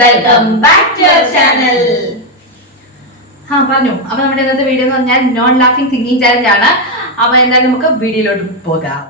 Welcome back to our channel. പറഞ്ഞു. അപ്പൊ നമ്മുടെ ഇന്നത്തെ വീഡിയോ എന്ന് പറഞ്ഞാൽ നോൺ ലാഫിംഗ് സിംഗിങ് ചാലഞ്ച് ആണ്. അപ്പൊ എന്തായാലും നമുക്ക് വീഡിയോയിലോട്ട് പോകാം.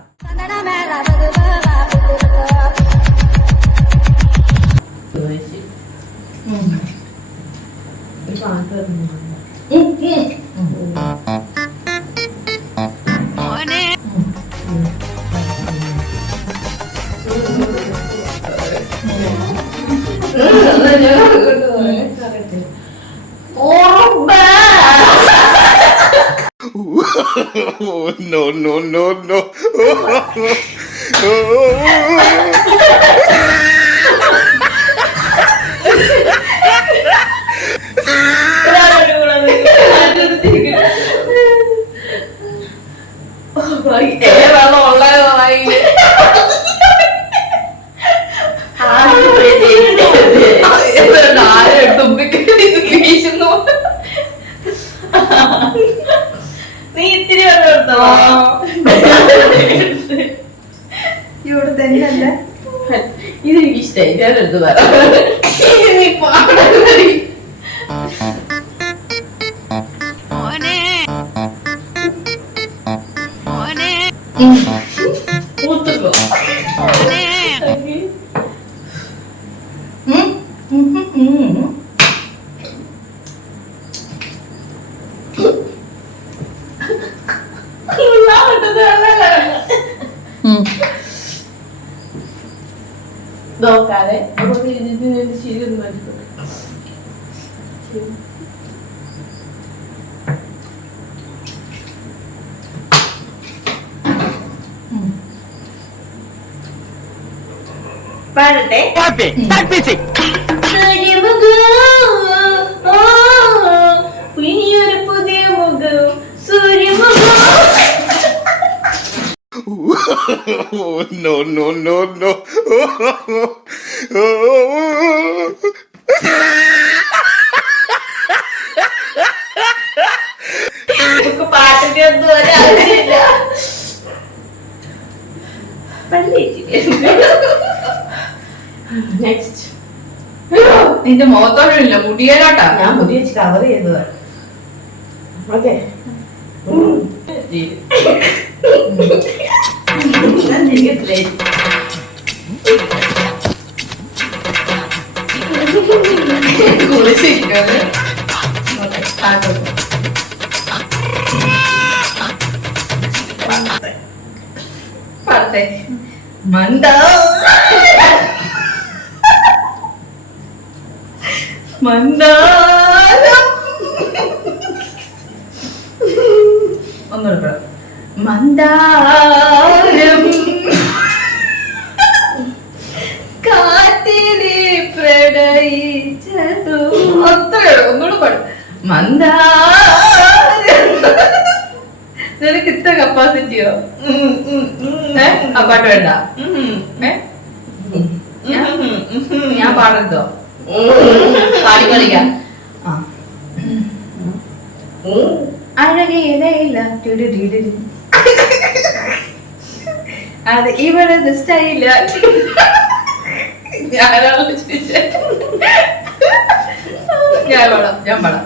No, no, no, no. നീ ഇത്തിരി വെള്ളം എടുത്തോ? ഇവിടെ തന്നെയല്ല. ഇതെനിക്ക് ഇഷ്ടായി. ഞാൻ എടുത്തു തരാം. നീ പാടാൻ ഊത്തുക്കോ. നോക്കാതെ ശരിയൊന്നും മനസ്സിലായി. പാടട്ടെ. പുതിയൊരു പുതിയ മുഖം സൂര്യമുഖം. No, no, no, no. പാട്ടിന്റെ ഒന്നും ഒരാവശ്യമില്ല. നെക്സ്റ്റ്. നിന്റെ മുഖത്തോടില്ല, മുടിയലോട്ടാ. ഞാൻ മുടി വെച്ച് കവർ ചെയ്തതാണ്. ഓക്കെ. മന്ദാരം ഒന്നുകൂടെ മന്ദാരം കാറ്റിനെ പ്രണയിച്ചതു. ഒന്നുകൂടെ പാടും. മന്ദാരം. നിനക്ക് ഇത്ര കപ്പാസിറ്റിയോ? ആ പാട്ട് വേണ്ട. ഞാൻ പാടരുതോ? പാടി കളിക്കാം. അഴകയില്ല അത് ഇവിടെ സ്റ്റൈല. ഞാൻ പാടാം.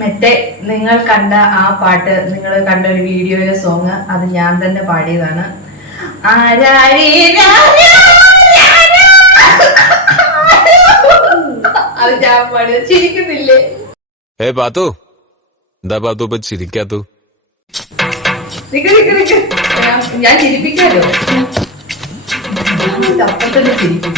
മറ്റേ നിങ്ങൾ കണ്ട ആ പാട്ട്, നിങ്ങൾ കണ്ട ഒരു വീഡിയോയിലെ സോങ്, അത് ഞാൻ തന്നെ പാടിയതാണ്. അത് ഞാൻ പാടിയത്. ചിരിക്കുന്നില്ലേ? പാത്തു, എന്താ പാത്തു ഇപ്പൊ ചിരിക്കാത്തു? ഞാൻ ചിരിപ്പിക്കാലോ. അപ്പൊ തന്നെ ചിരിക്കും.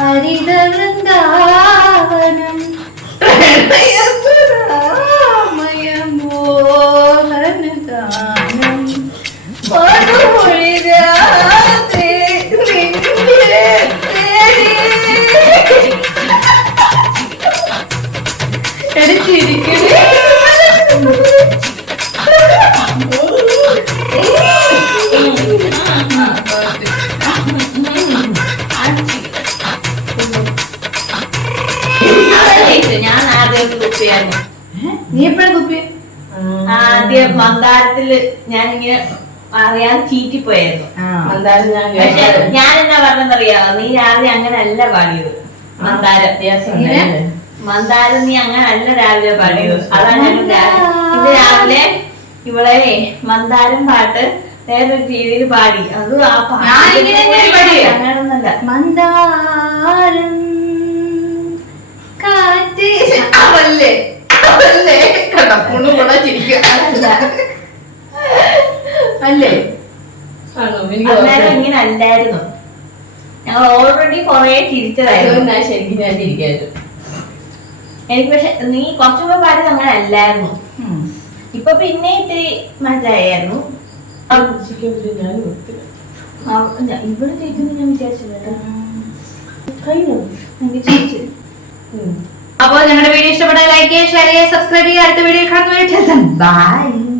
ഹരിത വൃന്ദാവനം മോഹനഗാനം മധുമൊഴിരാതെ നിന്നെ തേടി. തുപ്പിയായിരുന്നു. നീ എപ്പോഴും തുപ്പി? ആദ്യം മന്ദാരത്തില് ഞാനിങ്ങനെ അറിയാതെ ചീറ്റിപ്പോയായിരുന്നു. മന്ദാരം ഞാൻ പക്ഷെ ഞാൻ എന്നാ പറഞ്ഞറിയാവോ, നീ രാവിലെ അങ്ങനെ അല്ല പാടിയത്. മന്ദാരം മന്ദാരം നീ അങ്ങനെ അല്ല രാവിലെ പാടിയത്. അതാണ് ഞാൻ ഇത് രാവിലെ ഇവിടെ മന്ദാരം പാട്ട് വേറൊരു രീതിയിൽ പാടി. അത് ആ അങ്ങനൊന്നല്ല. മന്ദാരം കാറ്റ് അവല്ലേ അവല്ലേ കണ്ടോ കുണുകുണ ചിരിക്കുക അല്ലേ? അന്നേരം ഇങ്ങനെ അല്ലായിരുന്നു. ഞങ്ങൾ ഓൾറെഡി കൊറേ ചിരിച്ചതായിരുന്നു. ശരിക്കും ഞാൻ ചിരിക്കായിരുന്നു. എനിക്ക് പക്ഷെ നീ കുറച്ചുകൂടെ പാടിയത് അങ്ങനെ അല്ലായിരുന്നു. ഇപ്പൊ പിന്നെ ഇത്തിരി മനസ്സിലായിരുന്നു. ഇവിടെ ചോദിക്കുന്നു ഞാൻ വിചാരിച്ചില്ല. എനിക്ക് ചോദിച്ചു. അപ്പോൾ ഞങ്ങളുടെ വീഡിയോ ഇഷ്ടപ്പെട്ടാൽ ലൈക്ക് ചെയ്യുക, ഷെയർ ചെയ്യുക, സബ്സ്ക്രൈബ് ചെയ്യുക. അടുത്ത വീഡിയോ കാണുന്നവരെ ബൈ.